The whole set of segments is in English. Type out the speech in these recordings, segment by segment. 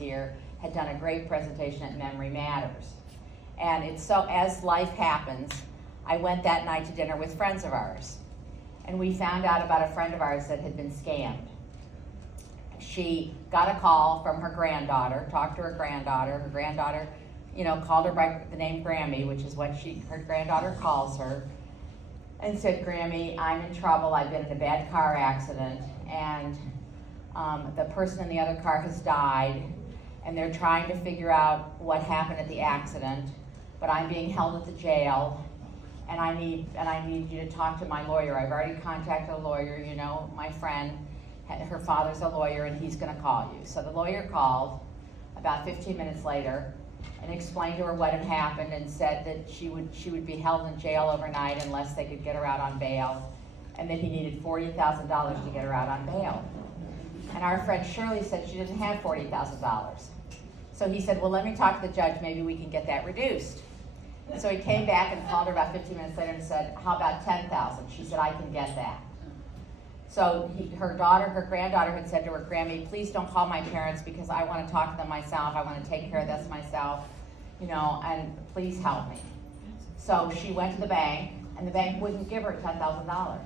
here, had done a great presentation at Memory Matters. And it's so, as life happens, I went that night to dinner with friends of ours. And we found out about a friend of ours that had been scammed. She got a call from her granddaughter, talked to her granddaughter. Her granddaughter, called her by the name Grammy, which is what her granddaughter calls her, and said, Grammy, I'm in trouble. I've been in a bad car accident, and the person in the other car has died, and they're trying to figure out what happened at the accident, but I'm being held at the jail, and I need you to talk to my lawyer. I've already contacted a lawyer, my friend. Her father's a lawyer, and he's going to call you. So the lawyer called about 15 minutes later and explained to her what had happened and said that she would be held in jail overnight unless they could get her out on bail, and that he needed $40,000 to get her out on bail. And our friend Shirley said she didn't have $40,000. So he said, well, let me talk to the judge. Maybe we can get that reduced. So he came back and called her about 15 minutes later and said, how about $10,000? She said, I can get that. So her granddaughter had said to her, Grammy, please don't call my parents because I want to talk to them myself. I want to take care of this myself, and please help me. So she went to the bank, and the bank wouldn't give her $10,000.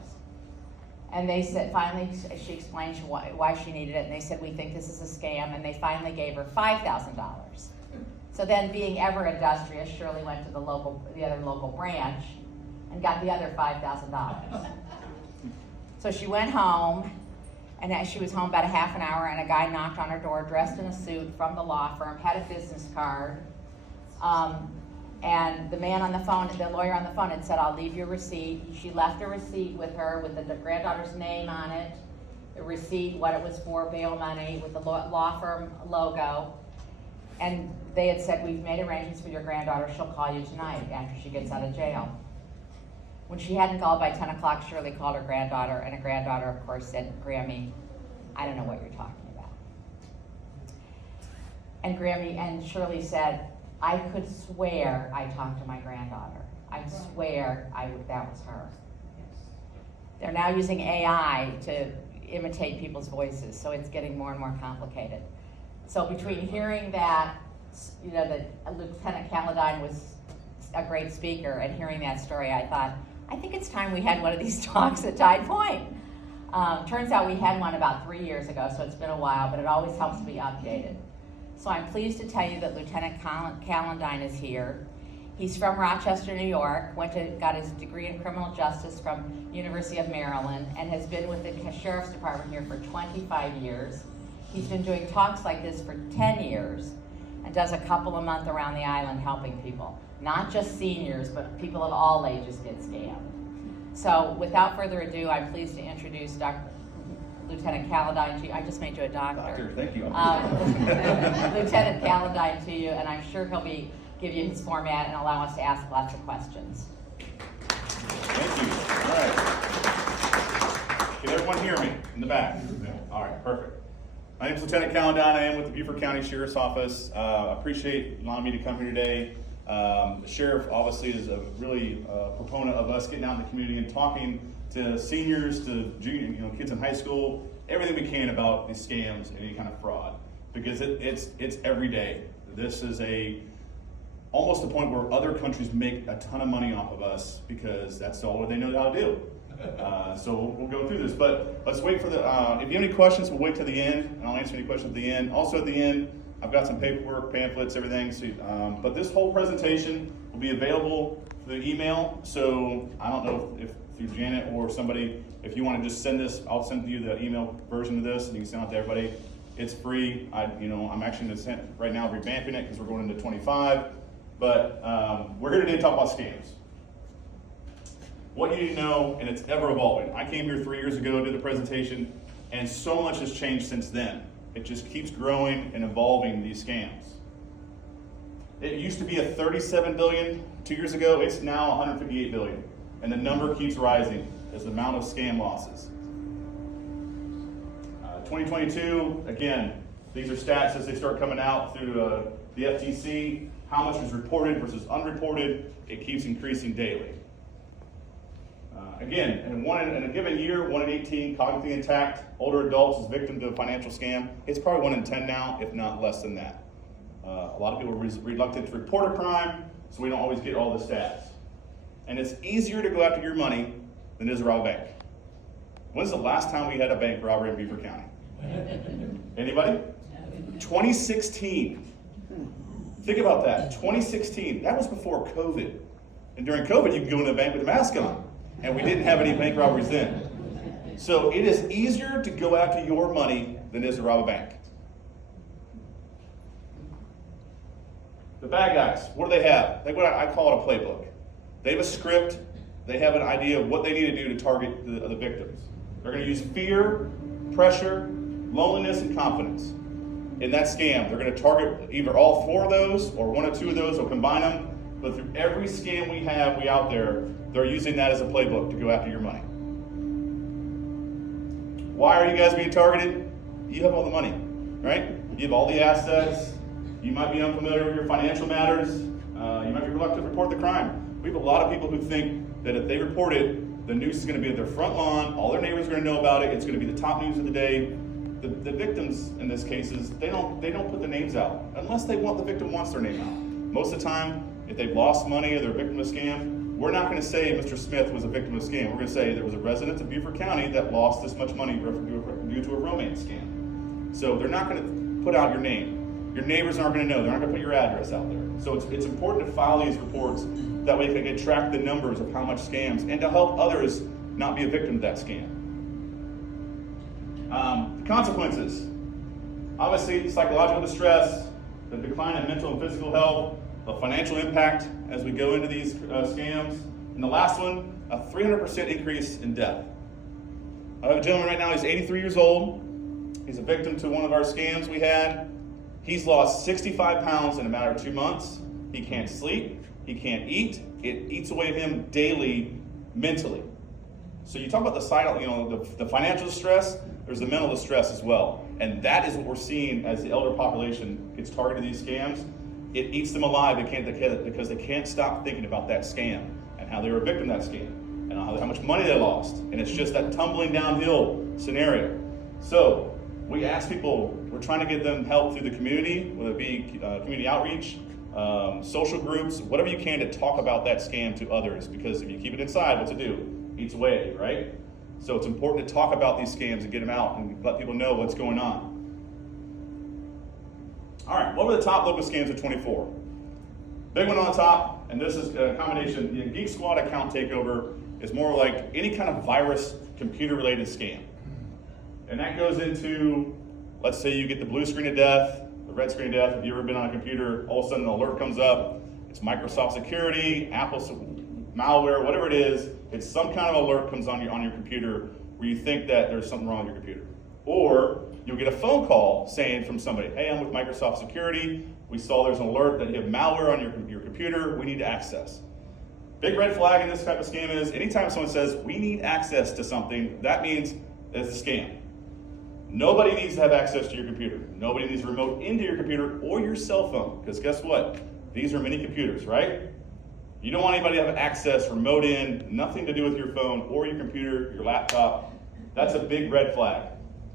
And they said, finally, she explained why she needed it, and they said, we think this is a scam, and they finally gave her $5,000. So then, being ever industrious, Shirley went to the other local branch and got the other $5,000. So she went home, and as she was home about a half an hour, and a guy knocked on her door dressed in a suit from the law firm, had a business card, and the man on the phone, the lawyer on the phone had said, I'll leave your receipt. She left a receipt with her with the granddaughter's name on it, the receipt, what it was for, bail money, with the law firm logo. And they had said, we've made arrangements with your granddaughter. She'll call you tonight after she gets out of jail. When she hadn't called by 10 o'clock, Shirley called her granddaughter, and her granddaughter, of course, said, Grammy, I don't know what you're talking about. And Shirley said, I could swear I talked to my granddaughter. I swear that was her. They're now using AI to imitate people's voices, so it's getting more and more complicated. So between hearing that, that Lieutenant Callendine was a great speaker, and hearing that story, I thought, I think it's time we had one of these talks at Tide Point. Turns out we had one about 3 years ago, so it's been a while, but it always helps to be updated. So I'm pleased to tell you that Lieutenant Callendine is here. He's from Rochester, New York, got his degree in criminal justice from University of Maryland, and has been with the Sheriff's Department here for 25 years. He's been doing talks like this for 10 years, and does a couple a month around the island helping people. Not just seniors, but people of all ages get scammed. So without further ado, I'm pleased to introduce Lieutenant Callendine to you. I just made you a doctor. Doctor, thank you. Lieutenant Callendine to you, and I'm sure he'll give you his format and allow us to ask lots of questions. Thank you. All right. Can everyone hear me in the back? All right, perfect. My name is Lieutenant Callendine. I am with the Beaufort County Sheriff's Office. Appreciate allowing me to come here today. The sheriff obviously is a really proponent of us getting out in the community and talking to seniors, to junior, kids in high school, everything we can about these scams and any kind of fraud, because it's every day. This is almost a point where other countries make a ton of money off of us because that's all they know how to do. So we'll go through this, but let's wait for if you have any questions, we'll wait to the end, and I'll answer any questions at the end. Also at the end, I've got some paperwork, pamphlets, everything. So, but this whole presentation will be available through email. So I don't know if through Janet or somebody, if you want to just send this, I'll send you the email version of this, and you can send it to everybody. It's free. I'm actually going to right now revamping it because we're going into 25. But we're here today to talk about scams. What you need to know, and it's ever evolving. I came here 3 years ago, did a presentation, and so much has changed since then. It just keeps growing and evolving, these scams. It used to be a $37 billion 2 years ago. It's now $158 billion. And the number keeps rising as the amount of scam losses. 2022, again, these are stats as they start coming out through the FTC. How much is reported versus unreported, it keeps increasing daily. Again, in a given year, 1 in 18 cognitively intact older adults is victim to a financial scam. It's probably 1 in 10 now, if not less than that. A lot of people are reluctant to report a crime, so we don't always get all the stats. And it's easier to go after your money than it is to rob a bank. When's the last time we had a bank robbery in Beaufort County? Anybody? 2016. Think about that. 2016. That was before COVID. And during COVID, you could go into a bank with a mask on. And we didn't have any bank robberies then. So it is easier to go after your money than it is to rob a bank. The bad guys, what do they have? I call it a playbook. They have a script. They have an idea of what they need to do to target the victims. They're going to use fear, pressure, loneliness, and confidence. In that scam, they're going to target either all 4 of those or 1 or 2 of those or combine them. But through every scam we out there, they're using that as a playbook to go after your money. Why are you guys being targeted? You have all the money, right? You have all the assets. You might be unfamiliar with your financial matters. You might be reluctant to report the crime. We have a lot of people who think that if they report it, the news is going to be at their front lawn, all their neighbors are going to know about it, it's going to be the top news of the day. The victims in this cases, they don't put the names out unless the victim wants their name out. Most of the time, if they've lost money or they're a victim of a scam, we're not going to say Mr. Smith was a victim of a scam. We're going to say there was a resident of Beaufort County that lost this much money due to a romance scam. So they're not going to put out your name. Your neighbors aren't going to know. They're not going to put your address out there. So it's important to file these reports. That way they can track the numbers of how much scams and to help others not be a victim of that scam. The consequences. Obviously, psychological distress, the decline in mental and physical health, the financial impact as we go into these scams. And the last one, a 300% increase in death. I have a gentleman right now, he's 83 years old. He's a victim to one of our scams we had. He's lost 65 pounds in a matter of 2 months. He can't sleep, he can't eat. It eats away at him daily, mentally. So you talk about the financial stress, there's the mental distress as well. And that is what we're seeing as the elder population gets targeted to these scams. It eats them alive because they can't stop thinking about that scam and how they were a victim of that scam and how much money they lost. And it's just that tumbling downhill scenario. So we ask people, we're trying to get them help through the community, whether it be community outreach, social groups, whatever you can to talk about that scam to others, because if you keep it inside, what's it do? Eats away at you, right? So it's important to talk about these scams and get them out and let people know what's going on. All right, what were the top local scams of 24? Big one on the top, and this is a combination. The Geek Squad account takeover is more like any kind of virus, computer-related scam. And that goes into, let's say you get the blue screen of death, the red screen of death. If you've ever been on a computer, all of a sudden an alert comes up. It's Microsoft security, Apple malware, whatever it is. It's some kind of alert comes on your computer where you think that there's something wrong with your computer. Or you'll get a phone call saying from somebody, hey, I'm with Microsoft Security. We saw there's an alert that you have malware on your computer. We need access. Big red flag in this type of scam is anytime someone says, we need access to something, that means it's a scam. Nobody needs to have access to your computer. Nobody needs to remote into your computer or your cell phone, because guess what? These are mini computers, right? You don't want anybody to have access, remote in, nothing to do with your phone or your computer, your laptop. That's a big red flag.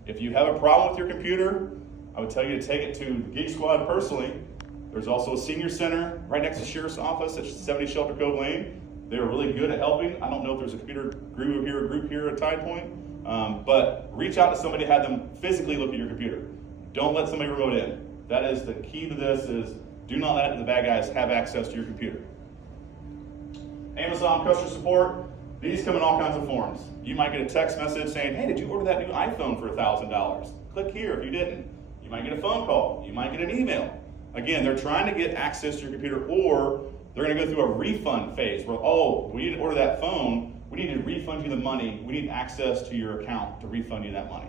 If you have a problem with your computer, I would tell you to take it to the Geek Squad personally. There's also a senior center right next to the Sheriff's office at 70 Shelter Cove Lane. They are really good at helping. I don't know if there's a computer group here at Tide Point, but reach out to somebody, have them physically look at your computer. Don't let somebody remote in. That is the key to this, is do not let the bad guys have access to your computer. Amazon customer support, these come in all kinds of forms. You might get a text message saying, hey, did you order that new iPhone for $1,000? Click here if you didn't. You might get a phone call. You might get an email. Again, they're trying to get access to your computer, or they're going to go through a refund phase where, oh, we didn't order that phone. We need to refund you the money. We need access to your account to refund you that money.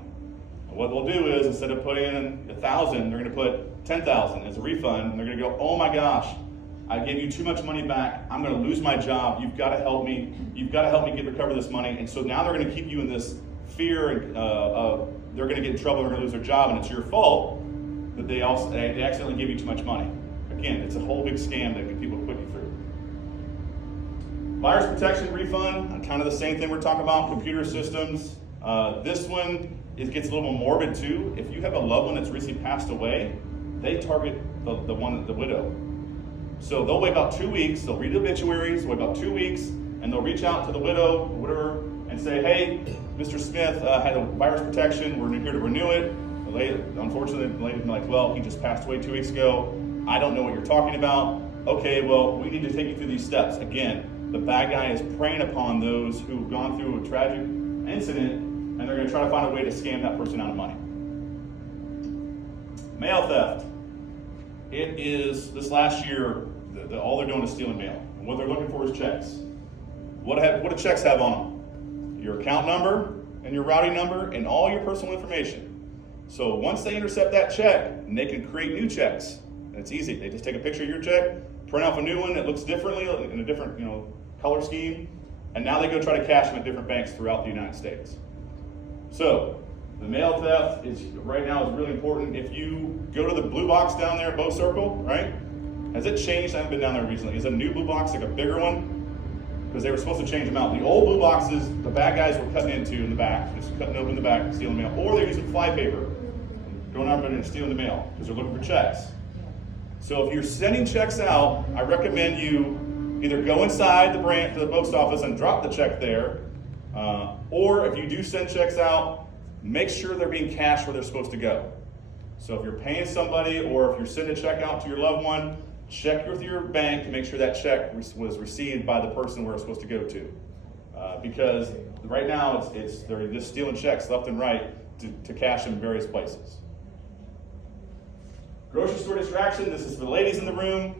And what they'll do is, instead of putting in $1,000, they're going to put $10,000 as a refund, and they're going to go, oh my gosh, I gave you too much money back. I'm going to lose my job. You've got to help me. You've got to help me recover this money. And so now they're going to keep you in this fear, and they're going to get in trouble. They're going to lose their job, and it's your fault that they accidentally give you too much money. Again, it's a whole big scam that people put you through. Virus protection refund, kind of the same thing we're talking about, computer systems. This one gets a little more morbid too. If you have a loved one that's recently passed away, they target the widow. So they'll wait about 2 weeks, they'll read obituaries, wait about 2 weeks, and they'll reach out to the widow, or whatever, and say, hey, Mr. Smith had a virus protection, we're here to renew it. Unfortunately, the lady's like, well, he just passed away 2 weeks ago. I don't know what you're talking about. Okay, well, we need to take you through these steps. Again, the bad guy is preying upon those who've gone through a tragic incident, and they're going to try to find a way to scam that person out of money. Mail theft. It is, this last year, all they're doing is stealing mail. And what they're looking for is checks. What do checks have on them? Your account number and your routing number and all your personal information. So once they intercept that check, and they can create new checks. And it's easy. They just take a picture of your check, print off a new one that looks differently in a different color scheme, and now they go try to cash them at different banks throughout the United States. So the mail theft is right now is really important. If you go to the blue box down there at Bow Circle, right? Has it changed? I haven't been down there recently. Is it a new blue box, like a bigger one? Because they were supposed to change them out. The old blue boxes, the bad guys were cutting into in the back, just cutting open the back, stealing mail. Or they're using flypaper, going out there and stealing the mail because they're looking for checks. So if you're sending checks out, I recommend you either go inside the branch to the post office and drop the check there, or if you do send checks out, make sure they're being cashed where they're supposed to go. So if you're paying somebody or if you're sending a check out to your loved one, check with your bank to make sure that check was received by the person where it's supposed to go to. Because right now they're just stealing checks left and right to cash them in various places. Grocery store distraction, this is for the ladies in the room.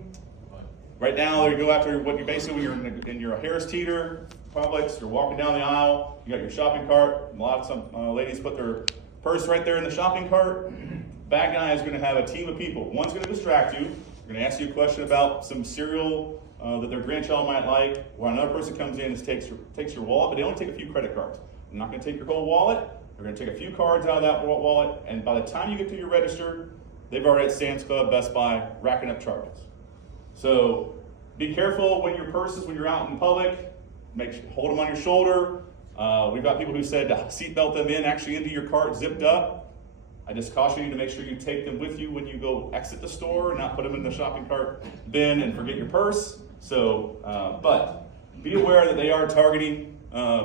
Right now, you go after what you basically, when you're in your Harris Teeter, Publix, you're walking down the aisle, you got your shopping cart. Some ladies put their purse right there in the shopping cart. Bad guy is going to have a team of people. One's going to distract you. They're going to ask you a question about some cereal that their grandchild might like. While another person comes in and takes your wallet, but they only take a few credit cards. They're not going to take your whole wallet. They're going to take a few cards out of that wallet, and by the time you get to your register, they've already at Sam's Club, Best Buy, racking up charges. So be careful when you're out in public. Hold them on your shoulder. We've got people who said to seatbelt them actually into your cart zipped up. I just caution you to make sure you take them with you when you go exit the store and not put them in the shopping cart bin and forget your purse. So, but be aware that they are targeting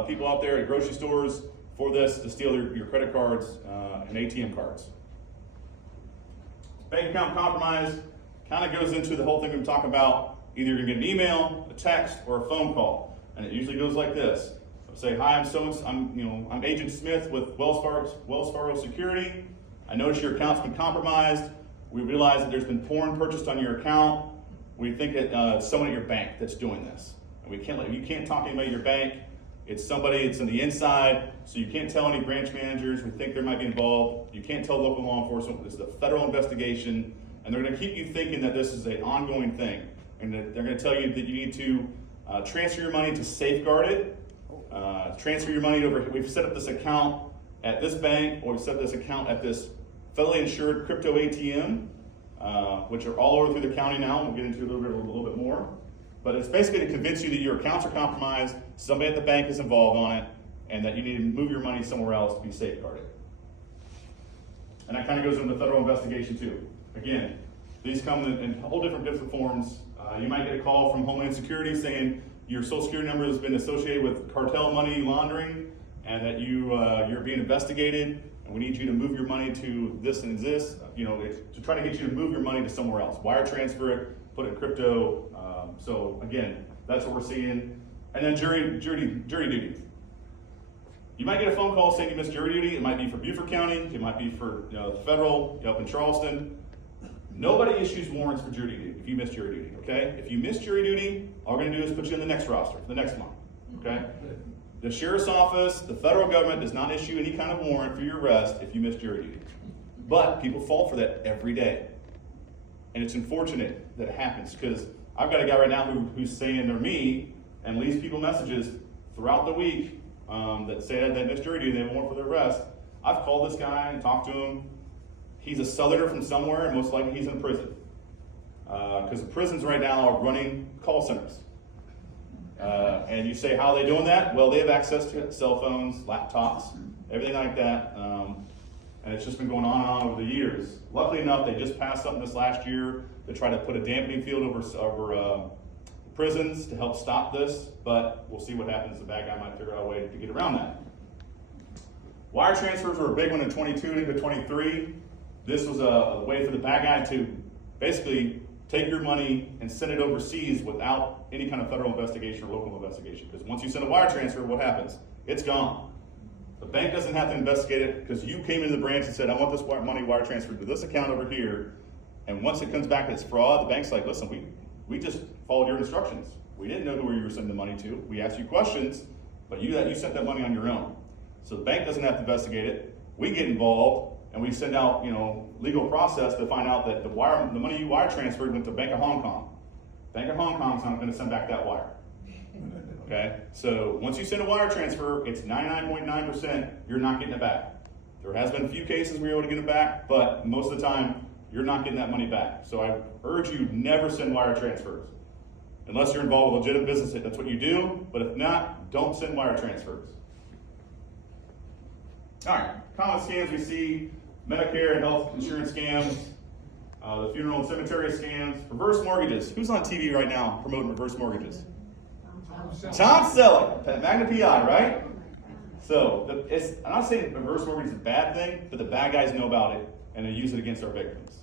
people out there at grocery stores for this to steal your credit cards and ATM cards. Bank account compromise kind of goes into the whole thing we're talking about. Either you're going to get an email, a text, or a phone call, and it usually goes like this. I'll say, "Hi, I'm Agent Smith with Wells Fargo Security. I notice your account's been compromised. We realize that there's been porn purchased on your account. We think that it's someone at your bank that's doing this, and you can't talk to anybody at your bank. It's somebody. It's on the inside, so you can't tell any branch managers. We think they might be involved. You can't tell local law enforcement. This is a federal investigation, and they're going to keep you thinking that this is an ongoing thing, and that they're going to tell you that you need to transfer your money to safeguard it. Transfer your money over. We've set up this account at this bank, or we've set up this account at this federally insured crypto ATM, which are all over through the county now. We'll get into a little bit more. But it's basically to convince you that your accounts are compromised, somebody at the bank is involved on it, and that you need to move your money somewhere else to be safeguarded. And that kind of goes into the federal investigation too. Again, these come in whole different forms. You might get a call from Homeland Security saying your Social Security number has been associated with cartel money laundering, and that you're being investigated, and we need you to move your money to this and this. To try to get you to move your money to somewhere else. Wire transfer it, put it in crypto. So again, that's what we're seeing. And then jury duty. You might get a phone call saying you missed jury duty. It might be for Beaufort County. It might be for federal up in Charleston. Nobody issues warrants for jury duty if you miss jury duty. Okay? If you miss jury duty, all we're going to do is put you in the next roster for the next month. Okay? The sheriff's office, the federal government does not issue any kind of warrant for your arrest if you miss jury duty. But people fall for that every day. And it's unfortunate that it happens, because I've got a guy right now who's saying they're me and leaves people messages throughout the week that say they missed jury duty and they have a warrant for their arrest. I've called this guy and talked to him. He's a southerner from somewhere, and most likely he's in prison. Because the prisons right now are running call centers. And you say, how are they doing that? Well, they have access to cell phones, laptops, everything like that. And it's just been going on and on over the years. Luckily enough, they just passed something this last year to try to put a dampening field over prisons to help stop this, but we'll see what happens. The bad guy might figure out a way to get around that. Wire transfers were a big one in 22 into 23. This was a way for the bad guy to basically take your money and send it overseas without any kind of federal investigation or local investigation. Because once you send a wire transfer, what happens? It's gone. The bank doesn't have to investigate it because you came into the branch and said, I want this money wire transferred to this account over here. And once it comes back as fraud, the bank's like, listen, we just followed your instructions. We didn't know who you were sending the money to. We asked you questions, but you sent that money on your own. So the bank doesn't have to investigate it. We get involved and we send out, legal process to find out that the money you wire transferred went to Bank of Hong Kong. Bank of Hong Kong's not going to send back that wire. Okay, so once you send a wire transfer, it's 99.9% you're not getting it back. There has been a few cases where you're able to get it back, but most of the time you're not getting that money back. So I urge you, never send wire transfers. Unless you're involved with legitimate business, that's what you do, but if not, don't send wire transfers. All right, common scams we see: Medicare and health insurance scams, the funeral and cemetery scams, reverse mortgages. Who's on TV right now promoting reverse mortgages? Tom Selleck, Magna PI, right? So I'm not saying reverse mortgage is a bad thing, but the bad guys know about it and they use it against our victims.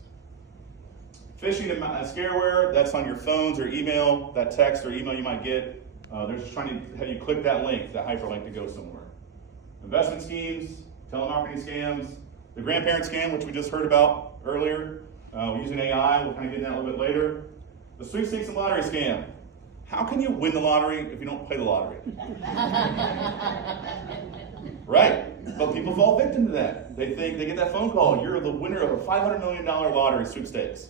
Phishing and scareware, that's on your phones or email, that text or email you might get. They're just trying to have you click that link, that hyperlink to go somewhere. Investment schemes, telemarketing scams, the grandparent scam, which we just heard about earlier, using AI, we'll kind of get into that a little bit later. The sweepstakes and lottery scam. How can you win the lottery if you don't play the lottery? Right, but people fall victim to that. They think they get that phone call, you're the winner of a $500 million lottery sweepstakes.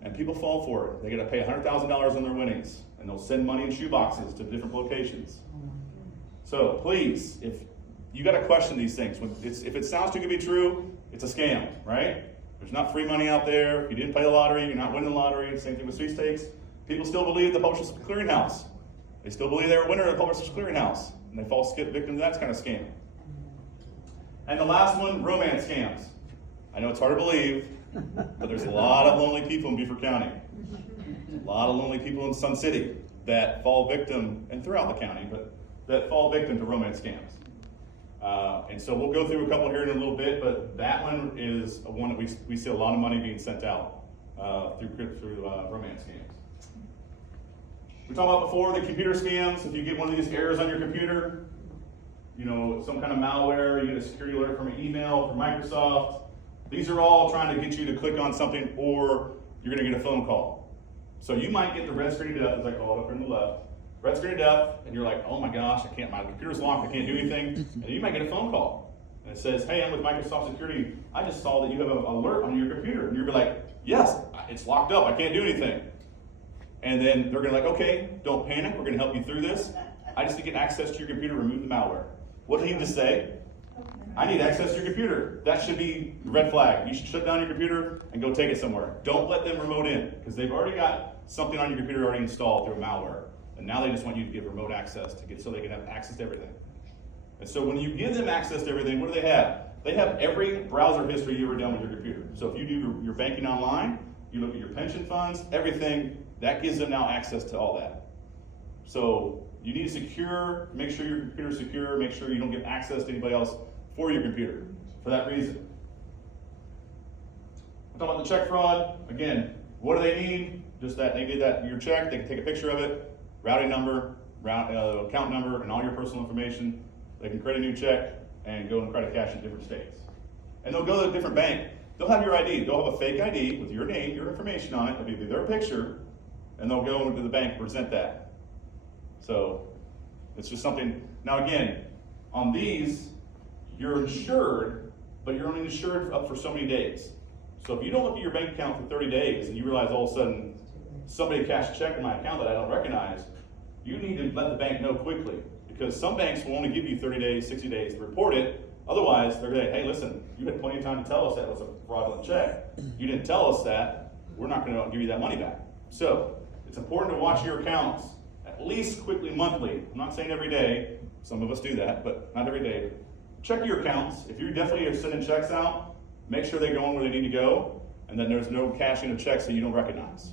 And people fall for it. They got to pay $100,000 on their winnings, and they'll send money in shoeboxes to different locations. So please, if you got to question these things. If it sounds too good to be true, it's a scam, right? There's not free money out there. If you didn't play the lottery, you're not winning the lottery. Same thing with sweepstakes. People still believe the Public Service Clearinghouse. They still believe they're a winner of the Public Service Clearinghouse, and they fall victim to that kind of scam. And the last one, romance scams. I know it's hard to believe, but there's a lot of lonely people in Beaufort County. A lot of lonely people in Sun City that fall victim, and throughout the county, but that fall victim to romance scams. And so we'll go through a couple here in a little bit, but that one is one that we see a lot of money being sent out through romance scams. We talked about before the computer scams. If you get one of these errors on your computer, some kind of malware, you get a security alert from an email from Microsoft. These are all trying to get you to click on something, or you're going to get a phone call. So you might get the red screen of death, as I call it up here on the left. Red screen of death, and you're like, oh my gosh, my computer's locked, I can't do anything. And you might get a phone call. And it says, hey, I'm with Microsoft Security. I just saw that you have an alert on your computer. And you'll be like, yes, it's locked up, I can't do anything. And then they're going to okay, don't panic, we're going to help you through this. I just need to get access to your computer, remove the malware. What did he just say? I need access to your computer. That should be the red flag. You should shut down your computer and go take it somewhere. Don't let them remote in, because they've already got something on your computer already installed through a malware. And now they just want you to give remote access so they can have access to everything. And so when you give them access to everything, what do they have? They have every browser history you ever done with your computer. So if you do your banking online, you look at your pension funds, everything, that gives them now access to all that. So you need to make sure your computer's secure, make sure you don't give access to anybody else for your computer for that reason. We're talking about the check fraud. Again, what do they need? Just that they get your check, they can take a picture of it, routing number, account number, and all your personal information. They can create a new check and go and try to cash in different states. And they'll go to a different bank. They'll have your ID. They'll have a fake ID with your name, your information on it. It'll be their picture, and they'll go into the bank and present that. So it's just something. Now again, on these, you're insured, but you're only insured up for so many days. So if you don't look at your bank account for 30 days and you realize all of a sudden somebody cashed a check in my account that I don't recognize, you need to let the bank know quickly, because some banks will only give you 30 days, 60 days to report it. Otherwise, they're going to say, hey, listen, you had plenty of time to tell us that was a fraudulent check. You didn't tell us that. We're not going to give you that money back. So it's important to watch your accounts at at least quickly monthly. I'm not saying every day. Some of us do that, but not every day. Check your accounts. If you definitely are sending checks out, make sure they're going where they need to go, and then there's no cashing of checks that you don't recognize.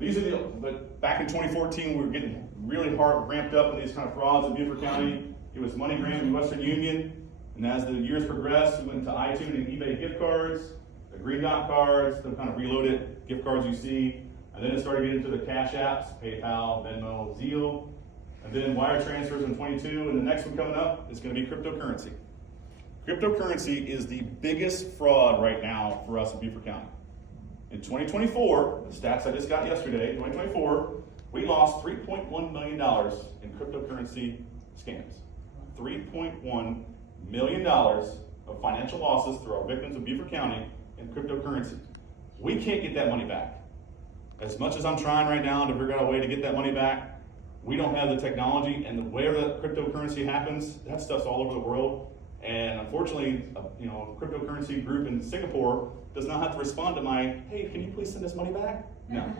But back in 2014, we were getting really hard ramped up in these kind of frauds in Beaufort County. It was MoneyGram and Western Union, and as the years progressed, we went into iTunes and eBay gift cards, the Green Dot cards, the kind of reloaded gift cards you see, and then it started getting into the cash apps, PayPal, Venmo, Zelle, and then wire transfers in 22, and the next one coming up is going to be cryptocurrency. Cryptocurrency is the biggest fraud right now for us in Beaufort County. In 2024, the stats I just got yesterday, 2024, we lost $3.1 million in cryptocurrency scams. $3.1 million of financial losses through our victims of Beaufort County in cryptocurrency. We can't get that money back. As much as I'm trying right now to figure out a way to get that money back, we don't have the technology, and where the cryptocurrency happens, that stuff's all over the world. And unfortunately, a cryptocurrency group in Singapore does not have to respond to my, hey, can you please send us money back? No,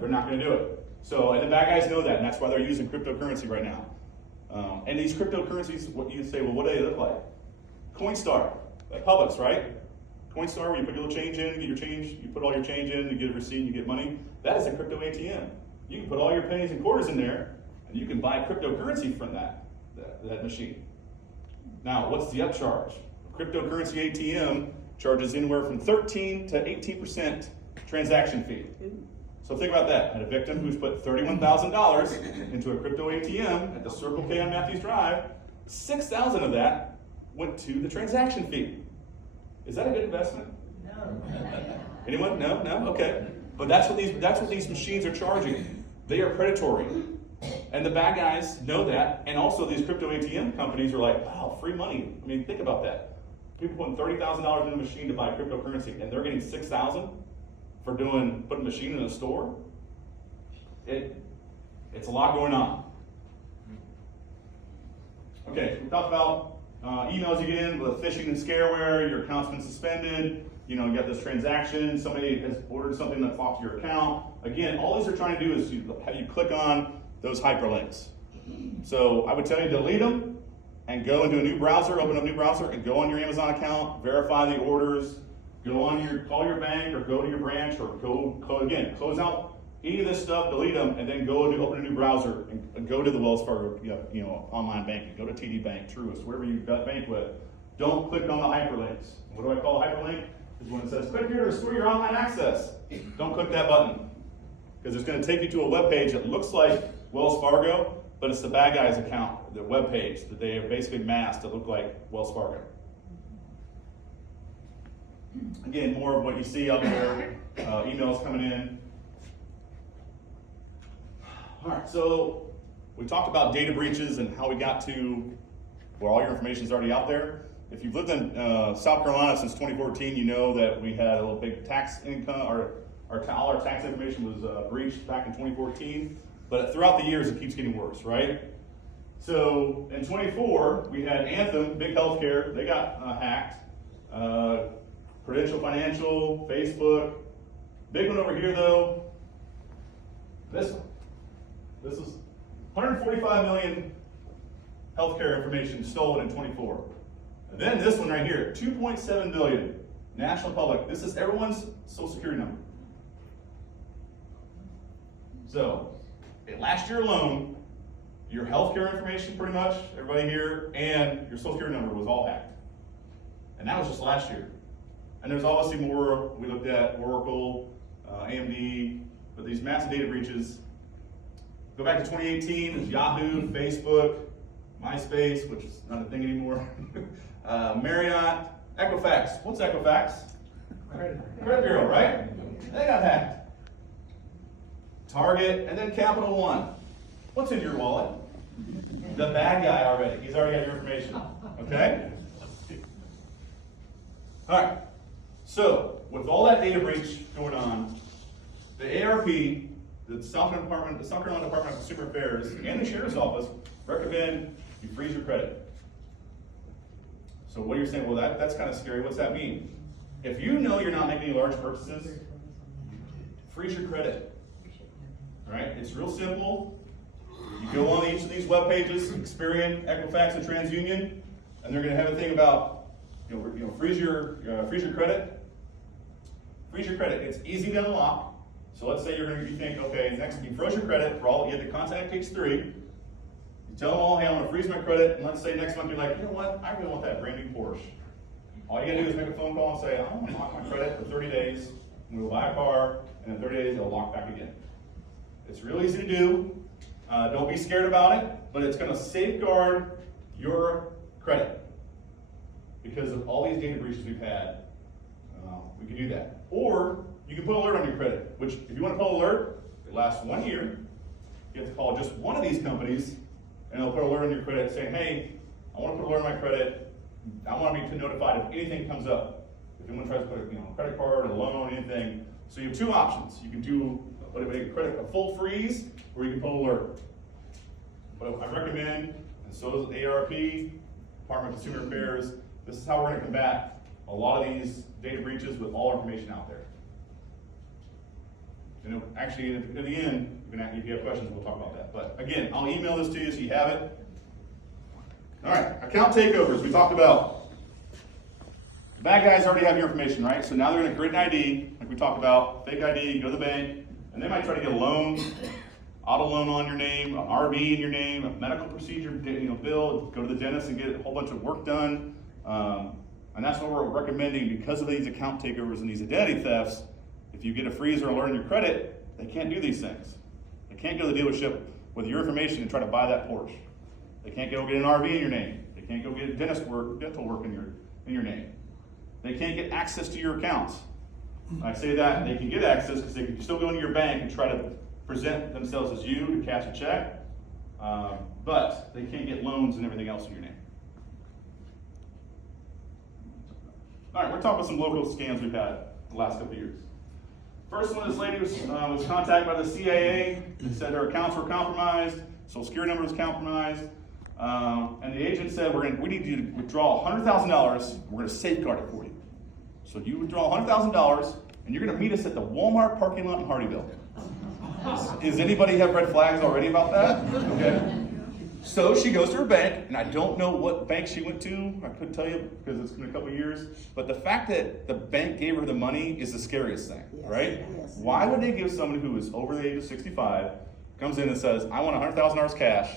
they're not going to do it. So, and the bad guys know that, and that's why they're using cryptocurrency right now. And these cryptocurrencies, what you say, well, what do they look like? Coinstar, at Publix, right? Coinstar, where you put your little change in, you get your change, you put all your change in, you get a receipt, you get money. That is a crypto ATM. You can put all your pennies and quarters in there, and you can buy cryptocurrency from that machine. Now, what's the upcharge? A cryptocurrency ATM charges anywhere from 13 to 18% transaction fee. So think about that. I had a victim who's put $31,000 into a crypto ATM at the Circle K on Matthews Drive. $6,000 of that went to the transaction fee. Is that a good investment? No. Anyone? No? No? Okay. But that's what these machines are charging. They are predatory. And the bad guys know that, and also these crypto ATM companies are like, wow, free money. I mean, think about that. People putting $30,000 in a machine to buy cryptocurrency, and they're getting $6,000 for putting a machine in a store. It's a lot going on. Okay, we talked about emails you get in with phishing and scareware. Your account's been suspended. You got this transaction. Somebody has ordered something that's off your account. Again, all these are trying to do is have you click on those hyperlinks. So I would tell you delete them and go into a new browser, open up a new browser, and go on your Amazon account, verify the orders, call your bank or go to your branch, or close out any of this stuff, delete them, and then open a new browser and go to the Wells Fargo online banking. Go to TD Bank, Truist, wherever you've got bank with. Don't click on the hyperlinks. What do I call a hyperlink? Is when it says click here to restore your online access. Don't click that button, because it's going to take you to a web page that looks like Wells Fargo, but it's the bad guy's account, the web page that they have basically masked to look like Wells Fargo. Again, more of what you see out there, emails coming in. All right, so we talked about data breaches and how we got to where all your information is already out there. If you've lived in South Carolina since 2014, you know that we had a little big tax income, all our tax information was breached back in 2014. But throughout the years, it keeps getting worse, right? So in 24, we had Anthem, big healthcare, they got hacked. Prudential Financial, Facebook. Big one over here though, this one. This is 145 million healthcare information stolen in 24. And then this one right here, 2.7 billion, National Public. This is everyone's social security number. So, last year alone, your healthcare information pretty much, everybody here, and your social security number was all hacked. And that was just last year. And there's obviously more. We looked at Oracle, AMD, but these massive data breaches. Go back to 2018, there's Yahoo, Facebook, MySpace, which is not a thing anymore, Marriott, Equifax. What's Equifax? Credit Bureau, right? They got hacked. Target, and then Capital One. What's in your wallet? The bad guy already. He's already got your information. Okay? All right. So, with all that data breach going on, the ARP, the South Carolina Department of Consumer Affairs, and the Sheriff's Office recommend you freeze your credit. So what you're saying, well, that's kind of scary. What's that mean? If you know you're not making any large purchases, freeze your credit. All right, it's real simple. You go on each of these web pages, Experian, Equifax, and TransUnion, and they're going to have a thing about, freeze your credit. Freeze your credit. It's easy to unlock. So let's say you think, okay, next you froze your credit for all. You had to contact H3. You tell them all, hey, I want to freeze my credit, and let's say next month you're like, you know what? I really want that brand new Porsche. All you gotta do is make a phone call and say, I want to lock my credit for 30 days. And we'll buy a car, and in 30 days it'll lock back again. It's real easy to do. Don't be scared about it, but it's going to safeguard your credit because of all these data breaches we've had. We can do that. Or you can put an alert on your credit, which if you want to put an alert, it lasts 1 year. You have to call just one of these companies, and they'll put an alert on your credit saying, hey, I want to put an alert on my credit. I want to be notified if anything comes up. If anyone tries to put a credit card, a loan, anything. So you have two options. You can do a full freeze, or you can put an alert. But I recommend, and so does AARP, Department of Consumer Affairs, this is how we're going to combat a lot of these data breaches with all information out there. Actually, at the end, if you have questions, we'll talk about that. But again, I'll email this to you so you have it. All right, account takeovers. We talked about the bad guys already have your information, right? So now they're going to create an ID, like we talked about, fake ID, go to the bank, and they might try to get a loan, auto loan on your name, an RV in your name, a medical procedure bill, go to the dentist and get a whole bunch of work done. And that's what we're recommending because of these account takeovers and these identity thefts. If you get a freeze or alert on your credit, they can't do these things. They can't go to the dealership with your information and try to buy that Porsche. They can't go get an RV in your name. They can't go get dental work in your name. They can't get access to your accounts. I say that they can get access because they can still go into your bank and try to present themselves as you to cash a check, but they can't get loans and everything else in your name. All right, we're talking about some local scams we've had the last couple of years. First one, this lady was contacted by the CIA. They said her accounts were compromised, Social Security number was compromised, and the agent said, we need you to withdraw $100,000. We're going to safeguard it for you. So you withdraw $100,000, and you're going to meet us at the Walmart parking lot in Hardyville. Does anybody have red flags already about that? Okay. So she goes to her bank, and I don't know what bank she went to. I couldn't tell you because it's been a couple of years. But the fact that the bank gave her the money is the scariest thing, right? Yes. Why would they give someone who is over the age of 65, comes in and says, I want $100,000 cash,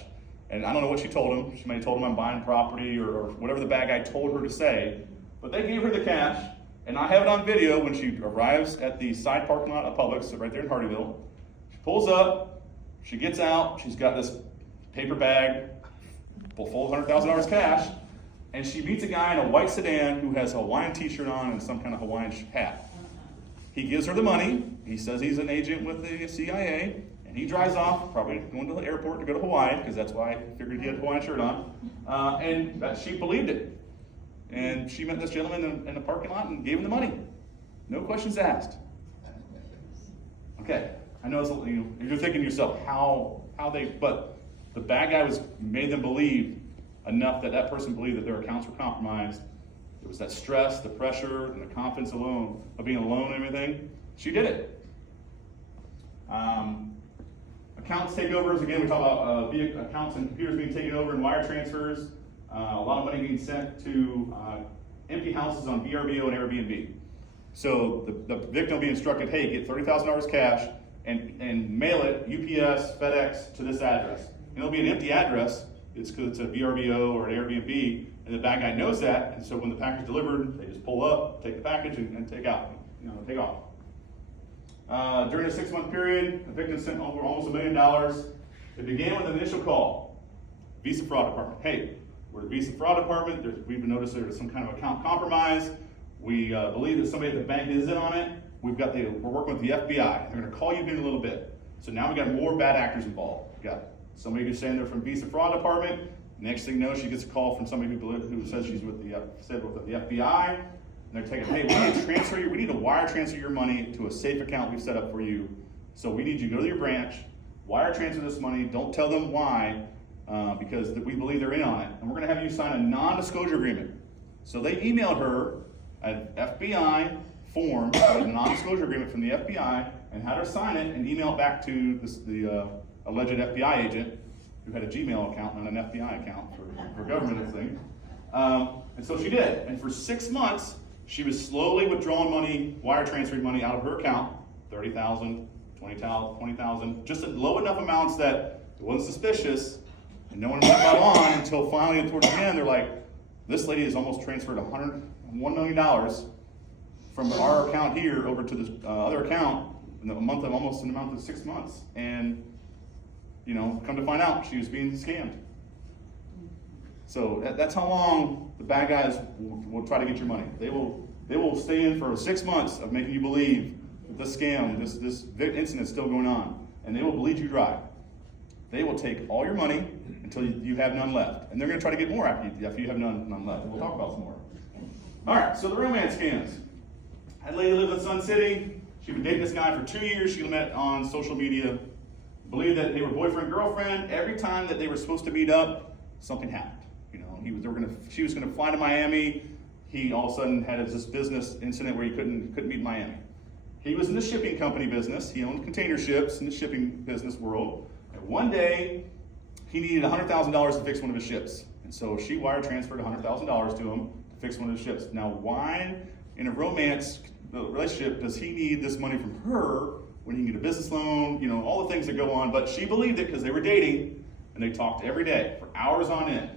and I don't know what she told him. She may have told him I'm buying property or whatever the bad guy told her to say. But they gave her the cash, and I have it on video when she arrives at the side parking lot of Publix, right there in Hardyville. She pulls up, she gets out, she's got this paper bag full of $100,000 cash, and she meets a guy in a white sedan who has a Hawaiian t-shirt on and some kind of Hawaiian hat. He gives her the money. He says he's an agent with the CIA, and he drives off, probably going to the airport to go to Hawaii, because that's why I figured he had a Hawaiian shirt on, and she believed it. And she met this gentleman in the parking lot and gave him the money. No questions asked. Okay, I know you're thinking to yourself, but the bad guy made them believe enough that person believed that their accounts were compromised. It was that stress, the pressure, and the confidence alone of being alone and everything. She did it. Accounts takeovers, again, we talk about accounts and computers being taken over and wire transfers. A lot of money being sent to empty houses on VRBO and Airbnb. So the victim will be instructed, hey, get $30,000 cash and mail it, UPS, FedEx, to this address. And it'll be an empty address. It's because it's a VRBO or an Airbnb, and the bad guy knows that, and so when the package is delivered, they just pull up, take the package, and take off. During a 6-month period, the victim sent over almost $1 million. It began with an initial call. Visa Fraud Department. Hey, we're the Visa Fraud Department. We've noticed there's some kind of account compromise. We believe that somebody at the bank is in on it. We're working with the FBI. They're going to call you in a little bit. So now we got more bad actors involved. We got somebody who's saying they're from Visa Fraud Department. Next thing you know, she gets a call from somebody who says she's with the FBI. And they're taking, hey, we need to wire transfer your money to a safe account we've set up for you. So we need you to go to your branch, wire transfer this money. Don't tell them why, because we believe they're in on it. And we're going to have you sign a non-disclosure agreement. So they emailed her an FBI form, a non-disclosure agreement from the FBI, and had her sign it and email it back to the alleged FBI agent who had a Gmail account, not an FBI account for government things. And so she did. And for 6 months, she was slowly withdrawing money, wire transferring money out of her account, $30,000, $20,000, just at low enough amounts that it wasn't suspicious, and no one got on until finally towards the end, they're like, this lady has almost transferred $101 million from our account here over to this other account in almost an amount of 6 months. And, you know, come to find out, she was being scammed. So that's how long the bad guys will try to get your money. They will stay in for 6 months of making you believe that this scam, this incident is still going on, and they will bleed you dry. They will take all your money until you have none left, and they're going to try to get more after you have none left. We'll talk about some more. All right, so the romance scams. That lady lived in Sun City. She would date this guy for 2 years. She met on social media. Believed that they were boyfriend girlfriend. Every time that they were supposed to meet up, something happened. You know, she was gonna fly to Miami. He all of a sudden had this business incident where he couldn't meet in Miami. He was in the shipping company business. He owned container ships in the shipping business world. And one day, he needed $100,000 to fix one of his ships. And so she wire transferred $100,000 to him to fix one of his ships. Now, why in a romance relationship does he need this money from her when he can get a business loan, you know, all the things that go on? But she believed it because they were dating and they talked every day for hours on end.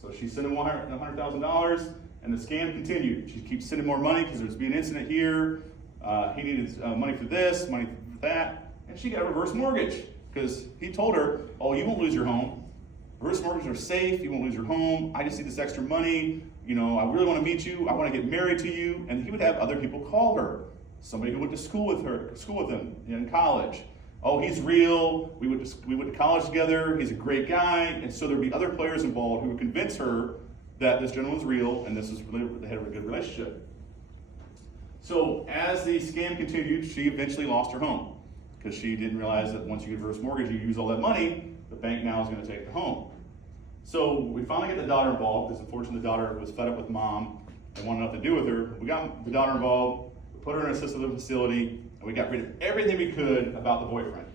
So she sent him $100,000 and the scam continued. She keeps sending more money because there's been an incident here. He needed money for this, money for that. And she got a reverse mortgage because he told her, oh, you won't lose your home. Reverse mortgages are safe. You won't lose your home. I just need this extra money. You know, I really want to meet you. I want to get married to you. And he would have other people call her. Somebody who went to school with him in college. Oh, he's real. We went to college together. He's a great guy. And so there'd be other players involved who would convince her that this gentleman was real and this is really, they had a good relationship. So as the scam continued, she eventually lost her home because she didn't realize that once you get a reverse mortgage, you use all that money, the bank now is going to take the home. So we finally get the daughter involved because unfortunately the daughter was fed up with mom and wanted nothing to do with her. We got the daughter involved, we put her in an assisted living facility, and we got rid of everything we could about the boyfriend.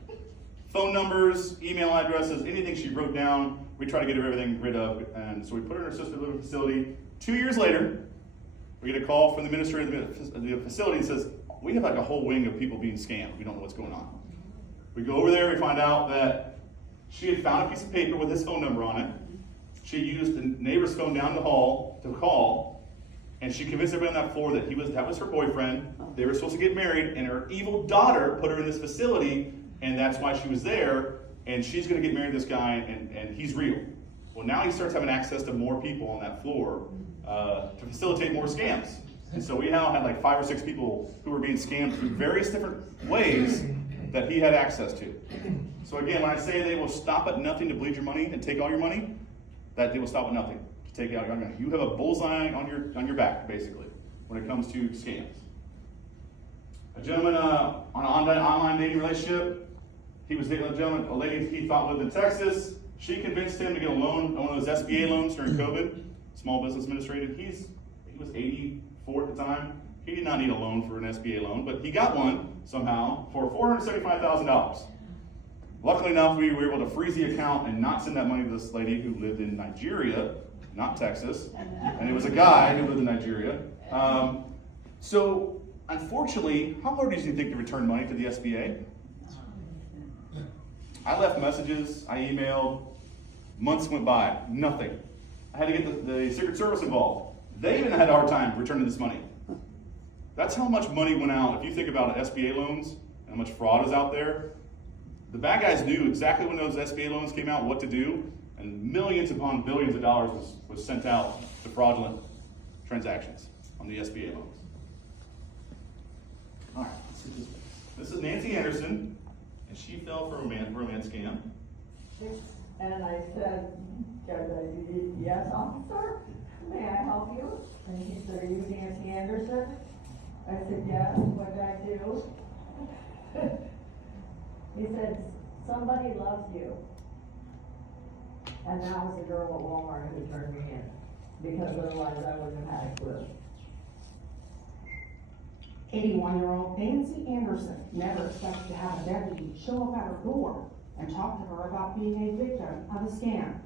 Phone numbers, email addresses, anything she wrote down, we tried to get everything rid of. And so we put her in an assisted living facility. 2 years later, we get a call from the administrator of the facility that says, we have like a whole wing of people being scammed. We don't know what's going on. We go over there, we find out that she had found a piece of paper with his phone number on it. She used the neighbor's phone down the hall to call, and she convinced everybody on that floor that that was her boyfriend. They were supposed to get married, and her evil daughter put her in this facility, and that's why she was there, and she's gonna get married to this guy, and he's real. Well, now he starts having access to more people on that floor to facilitate more scams. And so we now had like 5 or 6 people who were being scammed through various different ways that he had access to. So again, when I say they will stop at nothing to bleed your money and take all your money, that they will stop at nothing to take out your money. You have a bullseye on your back, basically, when it comes to scams. A gentleman on an online dating relationship, he was dating a lady he thought lived in Texas. She convinced him to get a loan, one of those SBA loans during COVID, Small Business Administrative. He was 84 at the time. He did not need a loan for an SBA loan, but he got one somehow for $475,000. Luckily enough, we were able to freeze the account and not send that money to this lady who lived in Nigeria, not Texas, and it was a guy who lived in Nigeria. So, unfortunately, how hard do you think to return money to the SBA? I left messages, I emailed, months went by, nothing. I had to get the Secret Service involved. They even had a hard time returning this money. That's how much money went out. If you think about SBA loans and how much fraud is out there, the bad guys knew exactly when those SBA loans came out what to do, and millions upon billions of dollars was sent out to fraudulent transactions on the SBA loans. All right, this is Nancy Anderson, and she fell for a romance scam. And I said, yes, officer, may I help you? And he said, are you Nancy Anderson? I said, yes, what did I do? He said, somebody loves you. And that was the girl at Walmart who turned me in, because otherwise I wouldn't have had a clue. 81-year-old Nancy Anderson never expected to have a deputy show up at her door and talk to her about being a victim of a scam.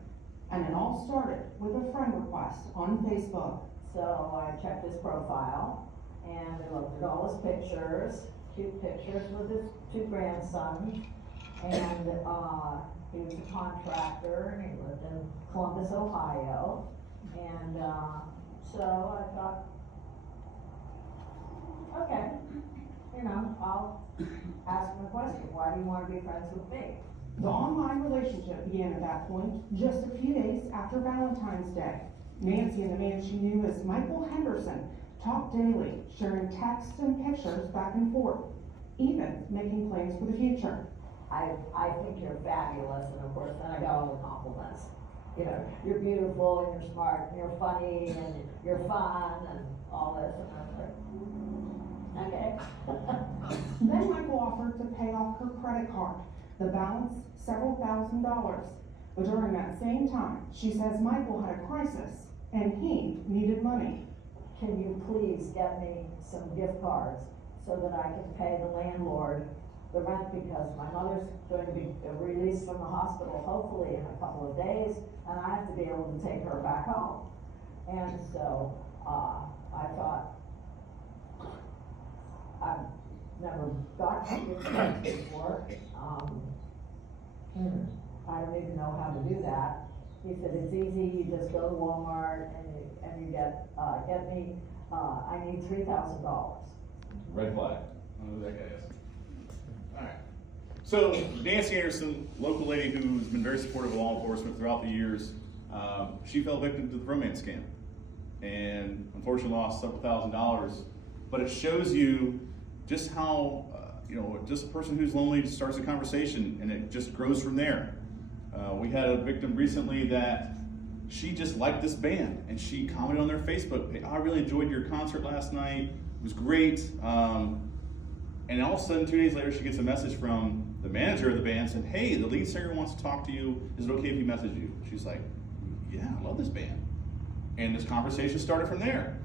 And it all started with a friend request on Facebook. So I checked his profile and I looked at all his pictures, cute pictures with his two grandsons. And, he was a contractor and he lived in Columbus, Ohio. And, so I thought, okay, you know, I'll ask him a question. Why do you want to be friends with me? The online relationship began at that point, just a few days after Valentine's Day. Nancy and the man she knew as Michael Henderson talked daily, sharing texts and pictures back and forth, even making plans for the future. I think you're fabulous, and of course, then I got all the compliments. You know, you're beautiful, and you're smart, and you're funny, and you're fun, and all this, and I was like, okay. Then Michael offered to pay off her credit card, the balance several $1,000s. But during that same time, she says Michael had a crisis, and he needed money. Can you please get me some gift cards so that I can pay the landlord the rent, because my mother's going to be released from the hospital hopefully in a couple of days, and I have to be able to take her back home. And so, I thought, I've never gotten gift cards before. I don't even know how to do that. He said, it's easy, you just go to Walmart and you get me, I need $3,000. Red flag. I don't know who that guy is. All right. So Nancy Anderson, local lady who's been very supportive of law enforcement throughout the years, she fell victim to the romance scam, and unfortunately lost several $1,000s. But it shows you just how just a person who's lonely starts a conversation, and it just grows from there. We had a victim recently that she just liked this band, and she commented on their Facebook page, I really enjoyed your concert last night, it was great. And all of a sudden, 2 days later, she gets a message from the manager of the band saying, hey, the lead singer wants to talk to you, is it okay if he message you? She's like, yeah, I love this band. And this conversation started from there.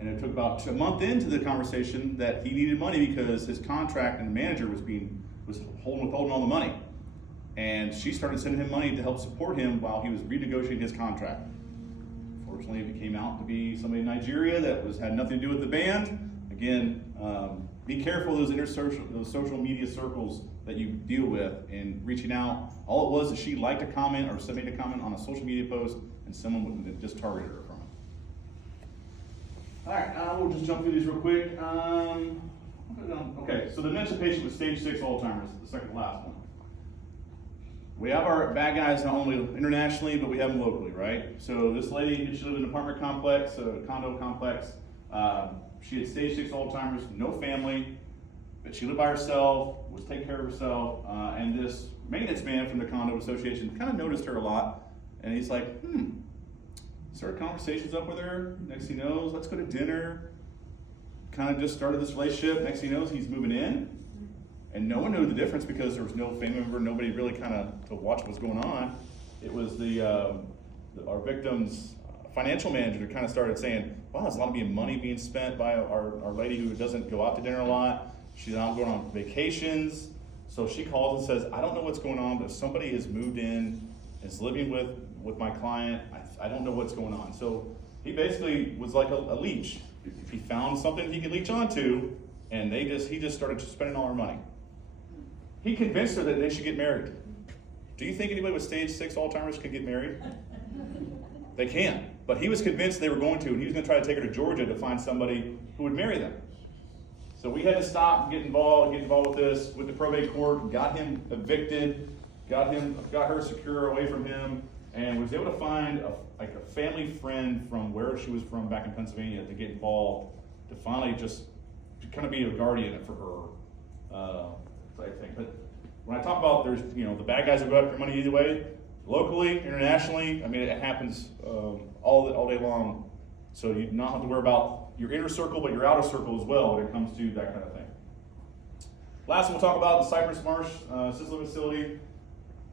And it took about a month into the conversation that he needed money because his contract and the manager was withholding all the money. And she started sending him money to help support him while he was renegotiating his contract. Fortunately, it came out to be somebody in Nigeria that had nothing to do with the band. Again, be careful of those social media circles that you deal with in reaching out. All it was is she liked a comment or made a comment on a social media post, and someone just targeted her from it. All right, we'll just jump through these real quick. Okay, so the dementia patient with stage 6 Alzheimer's, the second to last one. We have our bad guys not only internationally, but we have them locally, right? So this lady, she lived in an apartment complex, a condo complex. She had stage 6 Alzheimer's, no family, but she lived by herself, was taking care of herself, and this maintenance man from the condo association kind of noticed her a lot, and he's like, started conversations up with her. Next thing he knows, let's go to dinner. Kind of just started this relationship. Next thing he knows, he's moving in, and no one knew the difference because there was no family member, nobody really kind of to watch what's going on. It was our victim's financial manager kind of started saying, wow, there's a lot of money being spent by our lady who doesn't go out to dinner a lot. She's not going on vacations. So she calls and says, I don't know what's going on, but somebody has moved in, is living with my client. I don't know what's going on. So he basically was like a leech. He found something he could leech onto, and he just started spending all her money. He convinced her that they should get married. Do you think anybody with stage 6 Alzheimer's can get married? They can't. But he was convinced they were going to, and he was going to try to take her to Georgia to find somebody who would marry them. So we had to stop and get involved with this, with the probate court, got him evicted, got her secure away from him, and was able to find a family friend from where she was from back in Pennsylvania to get involved, to finally just to kind of be a guardian for her type thing. But when I talk about there's, the bad guys will go after money either way, locally, internationally, I mean, it happens all day long. So you do not have to worry about your inner circle, but your outer circle as well when it comes to that kind of thing. Last one we'll talk about the Cypress Marsh assisted living facility.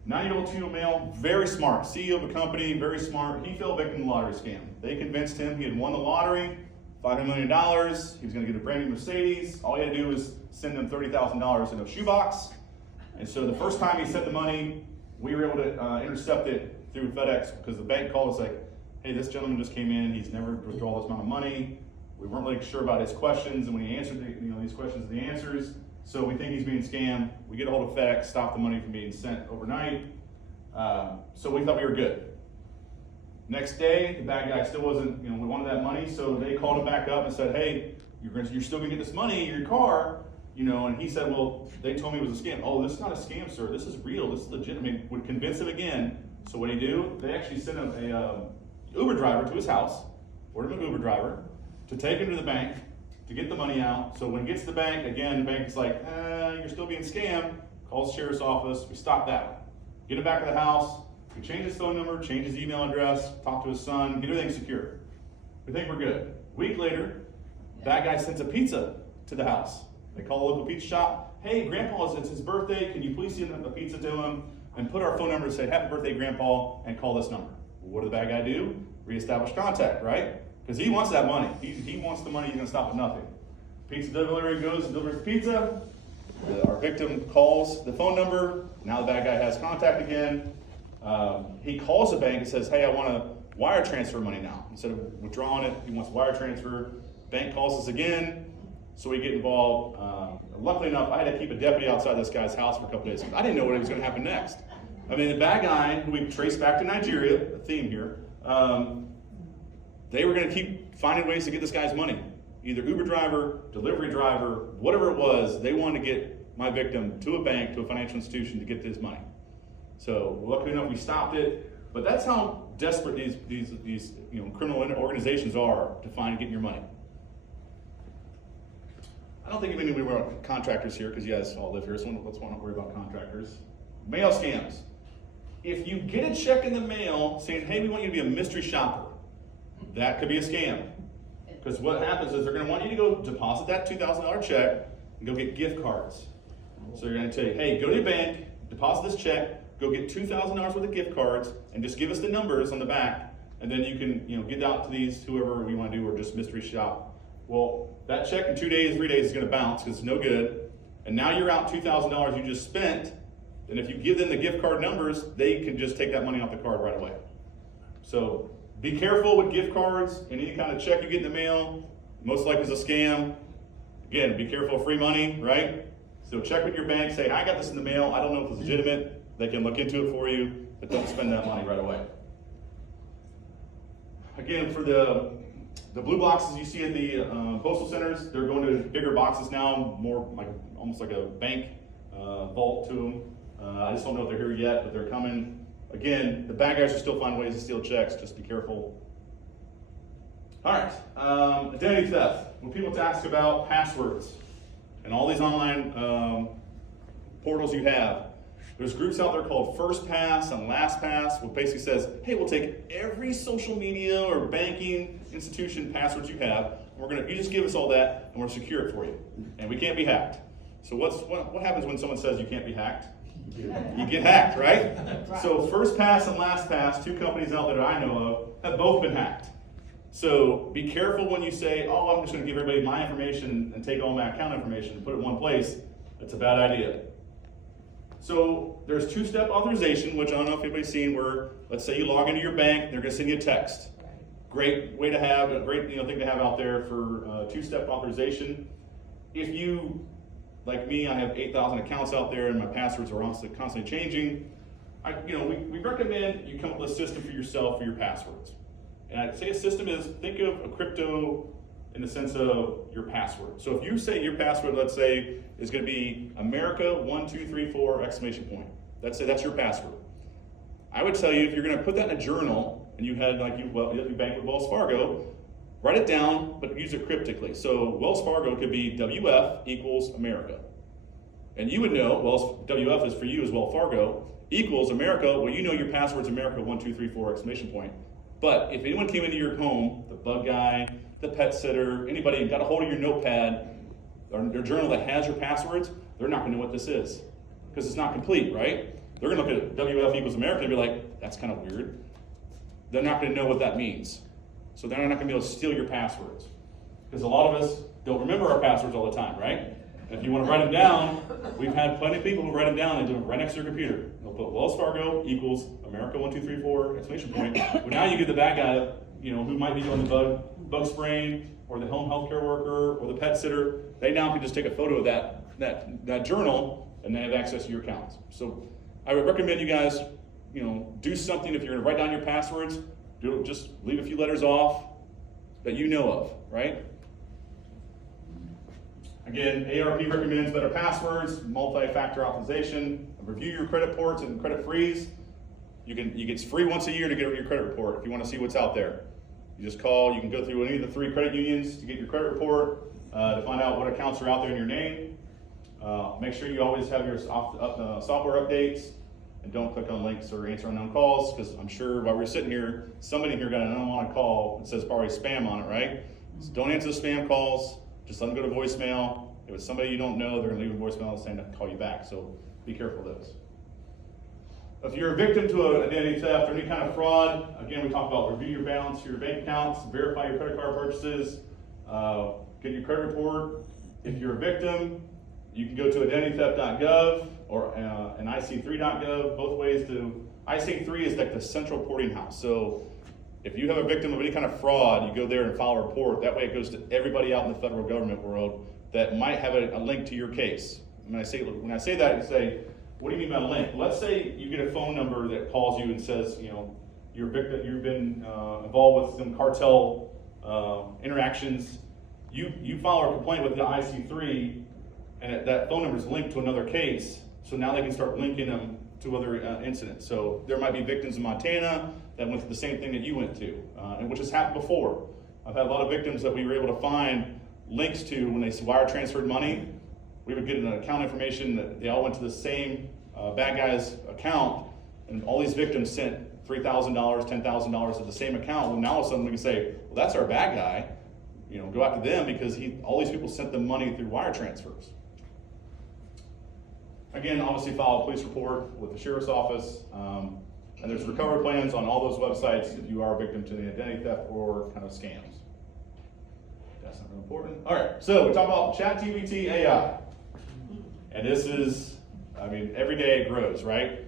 90-year-old Latino male, very smart, CEO of a company, very smart. He fell victim to the lottery scam. They convinced him he had won the lottery, $500 million. He was going to get a brand new Mercedes. All he had to do was send them $30,000 in a shoebox. And so the first time he sent the money, we were able to intercept it through FedEx because the bank called us like, hey, this gentleman just came in. He's never withdrawn this amount of money. We weren't really sure about his questions, and when he answered these questions, the answers. So we think he's being scammed. We get a hold of FedEx, stop the money from being sent overnight. So we thought we were good. Next day, the bad guy still wasn't, we wanted that money, so they called him back up and said, hey, you're still gonna get this money in your car, and he said, well, they told me it was a scam. Oh, this is not a scam, sir. This is real. This is legit. Would convince him again. So what did he do? They actually sent him a Uber driver to his house, ordered him an Uber driver to take him to the bank to get the money out. So when he gets to the bank, again, the bank is like, you're still being scammed. Calls the sheriff's office. We stop that. Get him back to the house. We change his phone number, change his email address, talk to his son, get everything secure. We think we're good. A week later, that guy sends a pizza to the house. They call the local pizza shop. Hey, Grandpa, it's his birthday. Can you please send a pizza to him and put our phone number and say, happy birthday, Grandpa, and call this number. Well, what did the bad guy do? Reestablish contact, right? Because he wants that money. He wants the money. He's going to stop at nothing. Pizza delivery goes and delivers pizza. Our victim calls the phone number. Now the bad guy has contact again. He calls the bank and says, hey, I want to wire transfer money now. Instead of withdrawing it, he wants wire transfer. Bank calls us again, so we get involved. Luckily enough, I had to keep a deputy outside this guy's house for a couple days. I didn't know what was going to happen next. The bad guy, who we traced back to Nigeria, a theme here, they were going to keep finding ways to get this guy's money. Either Uber driver, delivery driver, whatever it was, they wanted to get my victim to a bank, to a financial institution to get his money. So luckily enough, we stopped it. But that's how desperate these criminal organizations are to find and get your money. I don't think even we were contractors here because you guys all live here, so let's not worry about contractors. Mail scams. If you get a check in the mail saying, hey, we want you to be a mystery shopper, that could be a scam. Because what happens is they're going to want you to go deposit that $2,000 check and go get gift cards. So they're going to tell you, hey, go to your bank, deposit this check, go get $2,000 worth of gift cards, and just give us the numbers on the back, and then you can get out to these, whoever we want to do, or just mystery shop. Well, that check in 2 days, 3 days is going to bounce because it's no good. And now you're out $2,000 you just spent, and if you give them the gift card numbers, they can just take that money off the card right away. So be careful with gift cards and any kind of check you get in the mail. Most likely is a scam. Again, be careful of free money, right? So check with your bank, say, I got this in the mail, I don't know if it's legitimate. They can look into it for you, but don't spend that money right away. Again, for the blue boxes you see at the postal centers, they're going to bigger boxes now, more like almost like a bank vault to them. I just don't know if they're here yet, but they're coming. Again, the bad guys will still find ways to steal checks, just be careful. All right, identity theft. When people ask about passwords and all these online portals you have, there's groups out there called FirstPass and LastPass, which basically says, hey, we'll take every social media or banking institution passwords you have, and you just give us all that, and we'll secure it for you. And we can't be hacked. So what happens when someone says you can't be hacked? You get hacked, right? So FirstPass and LastPass, two companies out there that I know of, have both been hacked. So be careful when you say, oh, I'm just going to give everybody my information and take all my account information and put it in one place. That's a bad idea. So there's two-step authorization, which I don't know if anybody's seen, where let's say you log into your bank, they're going to send you a text. Great way to have, a great thing to have out there for two-step authorization. If you, like me, I have 8,000 accounts out there and my passwords are constantly changing. We recommend you come up with a system for yourself for your passwords. And I'd say a system is, think of a crypto in the sense of your password. So if you say your password, let's say, is going to be America1234 exclamation point. That's your password. I would tell you if you're going to put that in a journal and you had you bank with Wells Fargo, write it down, but use it cryptically. So Wells Fargo could be WF equals America. And you would know, WF is for you as Wells Fargo, equals America, well you know your password's America1234 exclamation point. But if anyone came into your home, the bug guy, the pet sitter, anybody, and got a hold of your notepad or your journal that has your passwords, they're not going to know what this is because it's not complete, right? They're going to look at WF equals America and be like, that's kind of weird. They're not going to know what that means. So they're not going to be able to steal your passwords. Because a lot of us don't remember our passwords all the time, right? If you want to write them down, we've had plenty of people who write them down and do it right next to their computer. They'll put Wells Fargo equals America 1234 exclamation point. But now you get the bad guy, who might be doing the bug spraying, or the home healthcare worker, or the pet sitter. They now can just take a photo of that journal, and they have access to your accounts. So I would recommend you guys, do something. If you're going to write down your passwords, just leave a few letters off that you know of, right? Again, ARP recommends better passwords, multi-factor authorization, review your credit reports and credit freeze. It's free once a year to get your credit report if you want to see what's out there. You just call, you can go through any of the 3 credit unions to get your credit report, to find out what accounts are out there in your name. Make sure you always have your software updates, and don't click on links or answer unknown calls, because I'm sure while we're sitting here, somebody here got an unwanted call that says probably spam on it, right? So don't answer the spam calls. Just let them go to voicemail. If it's somebody you don't know, they're going to leave a voicemail saying to call you back. So be careful of those. If you're a victim to an identity theft or any kind of fraud, again, we talked about review your balance, your bank accounts, verify your credit card purchases, get your credit report. If you're a victim, you can go to identitytheft.gov or and IC3.gov. Both ways to IC3 is like the central reporting house. So if you have a victim of any kind of fraud, you go there and file a report. That way it goes to everybody out in the federal government world that might have a link to your case. When I say that, you say, what do you mean by link? Let's say you get a phone number that calls you and says, you're a victim, you've been involved with some cartel interactions. You file a complaint with the IC3, and that phone number is linked to another case. So now they can start linking them to other incidents. So there might be victims in Montana that went through the same thing that you went to, and which has happened before. I've had a lot of victims that we were able to find links to when they wire transferred money. We would get an account information that they all went to the same bad guy's account, and all these victims sent $3,000, $10,000 to the same account. Well, now all of a sudden we can say, well, that's our bad guy. Go after them because all these people sent them money through wire transfers. Again, obviously file a police report with the sheriff's office. And there's recovery plans on all those websites if you are a victim to the identity theft or kind of scams. That's not really important. All right, so we talk about ChatGPT AI. And this is, every day it grows, right?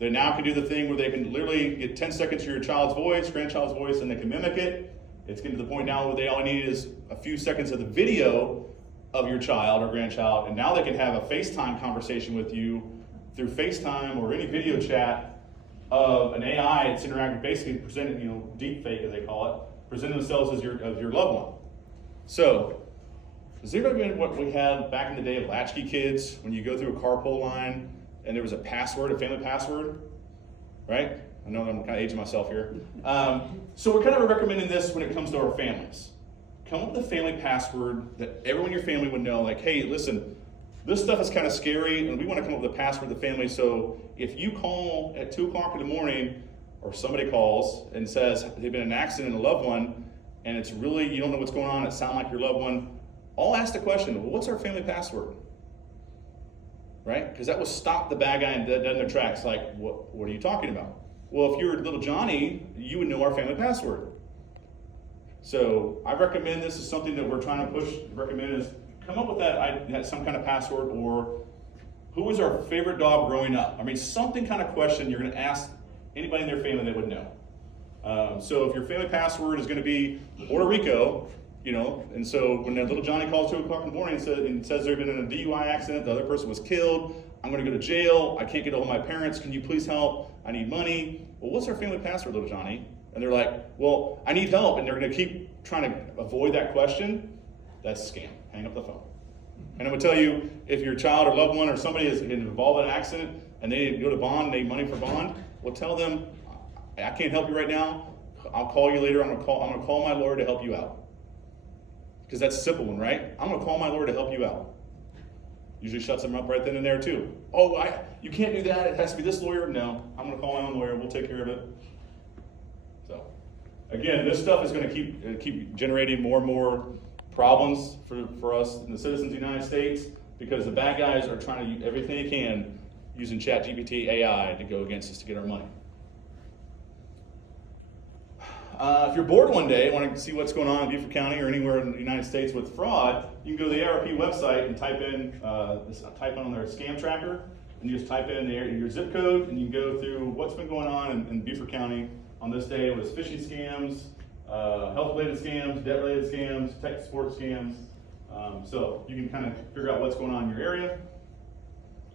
They now can do the thing where they can literally get 10 seconds of your child's voice, grandchild's voice, and they can mimic it. It's getting to the point now where they all need is a few seconds of the video of your child or grandchild, and now they can have a FaceTime conversation with you through FaceTime or any video chat of an AI that's interacting, basically presenting, deep fake as they call it, presenting themselves as your loved one. So, has anybody been what we had back in the day of latchkey kids, when you go through a carpool line and there was a password, a family password, right? I know I'm kind of aging myself here. So we're kind of recommending this when it comes to our families. Come up with a family password that everyone in your family would know, like, hey, listen, this stuff is kind of scary, and we want to come up with a password to the family, so if you call at 2 o'clock in the morning, or somebody calls and says they've been in an accident in a loved one, and it's really, you don't know what's going on, it sounds like your loved one, I'll ask the question, well, what's our family password? Right? Because that will stop the bad guy dead in their tracks, like, what are you talking about? Well, if you're little Johnny, you would know our family password. So I recommend this is something that we're trying to recommend is come up with that some kind of password, or who was our favorite dog growing up? Something kind of question you're going to ask anybody in their family that would know. So if your family password is going to be Puerto Rico, and so when that little Johnny calls 2 o'clock in the morning and says they've been in a DUI accident, the other person was killed, I'm going to go to jail, I can't get ahold of my parents, can you please help? I need money. Well, what's our family password, little Johnny? And they're like, well, I need help, and they're going to keep trying to avoid that question. That's a scam. Hang up the phone. And I'm going to tell you, if your child or loved one or somebody is involved in an accident and they go to bond, they need money for bond, well, tell them, I can't help you right now. I'll call you later. I'm going to call my lawyer to help you out. Because that's a simple one, right? I'm going to call my lawyer to help you out. Usually shuts them up right then and there too. Oh, you can't do that. It has to be this lawyer. No, I'm going to call my own lawyer. We'll take care of it. So, again, this stuff is going to keep generating more and more problems for us and the citizens of the United States, because the bad guys are trying to use everything they can using ChatGPT AI to go against us to get our money. if you're bored one day, want to see what's going on in Beaufort County or anywhere in the United States with fraud, you can go to the ARP website and type in on their scam tracker, and you just type in your zip code, and you can go through what's been going on in Beaufort County on this day. It was phishing scams, health-related scams, debt-related scams, tech support scams. So you can kind of figure out what's going on in your area.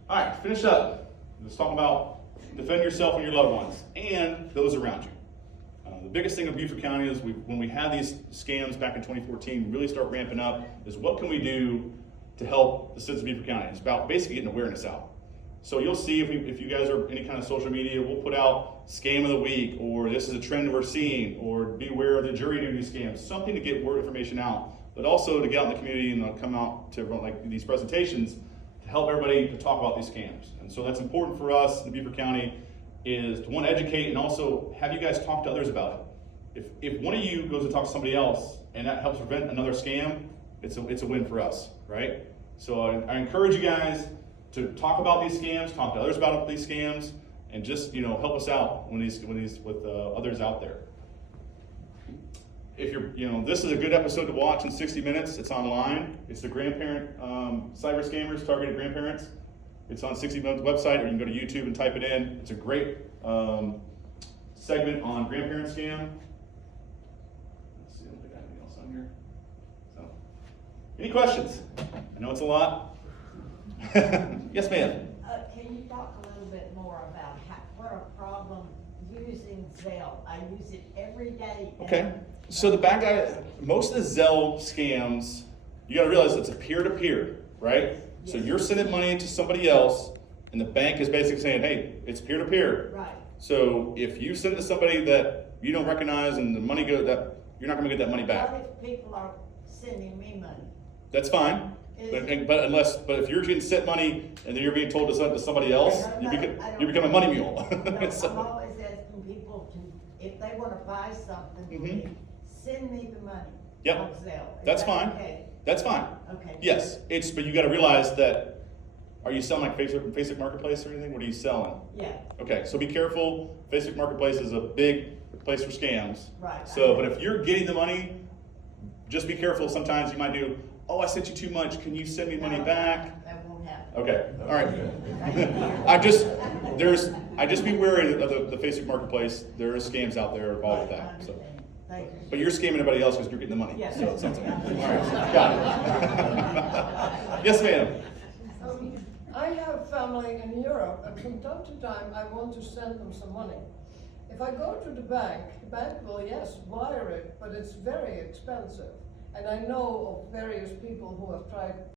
All right, finish up. Let's talk about defend yourself and your loved ones and those around you. The biggest thing in Beaufort County is when we had these scams back in 2014, really start ramping up, is what can we do to help the citizens of Beaufort County? It's about basically getting awareness out. So you'll see if you guys are any kind of social media, we'll put out scam of the week, or this is a trend we're seeing, or be aware of the jury duty scams, something to get word information out, but also to get out in the community and come out to everyone like these presentations to help everybody to talk about these scams. And so that's important for us in Beaufort County, is to want to educate and also have you guys talk to others about it. If one of you goes to talk to somebody else and that helps prevent another scam, it's a win for us, right? So I encourage you guys to talk about these scams, talk to others about these scams, and just help us out with others out there. If this is a good episode to watch in 60 minutes. It's online. It's the grandparent cyber scammers targeted grandparents. It's on 60 Minutes website, or you can go to YouTube and type it in. It's a great segment on grandparent scam. Let's see, I don't think I have anything else on here. So, any questions? I know it's a lot. Yes, ma'am. Can you talk a little bit more about what a problem using Zelle? I use it every day. Okay. So the bad guy, most of the Zelle scams, you got to realize it's a peer-to-peer, right? So you're sending money to somebody else, and the bank is basically saying, hey, it's peer-to-peer. Right. So if you send it to somebody that you don't recognize and the money goes, that you're not going to get that money back. What if people are sending me money? That's fine. But if you're getting sent money and then you're being told to send it to somebody else, you become a money mule. No, So- I'm always asking people to, if they want to buy something for me, send me the money. Yep. On Zelle. Is That's that fine. Okay. That's fine. Okay. Yes, but you got to realize that. Are you selling like Facebook Marketplace or anything? What are you selling? Yeah. Okay, so be careful. Facebook Marketplace is a big place for scams. Right. So, but if you're getting the money, just be careful. Sometimes you might do, oh, I sent you too much. Can you send me money back? That won't happen. Okay, all right. I just be wary of the Facebook Marketplace. There are scams out there involved with that. So. Thank you. But you're scamming everybody else because you're getting the money. Yes. So it sounds like, all right, got it. Yes, ma'am. I have family in Europe, and from time to time I want to send them some money. If I go to the bank will, yes, wire it, but it's very expensive. And I know of various people who have tried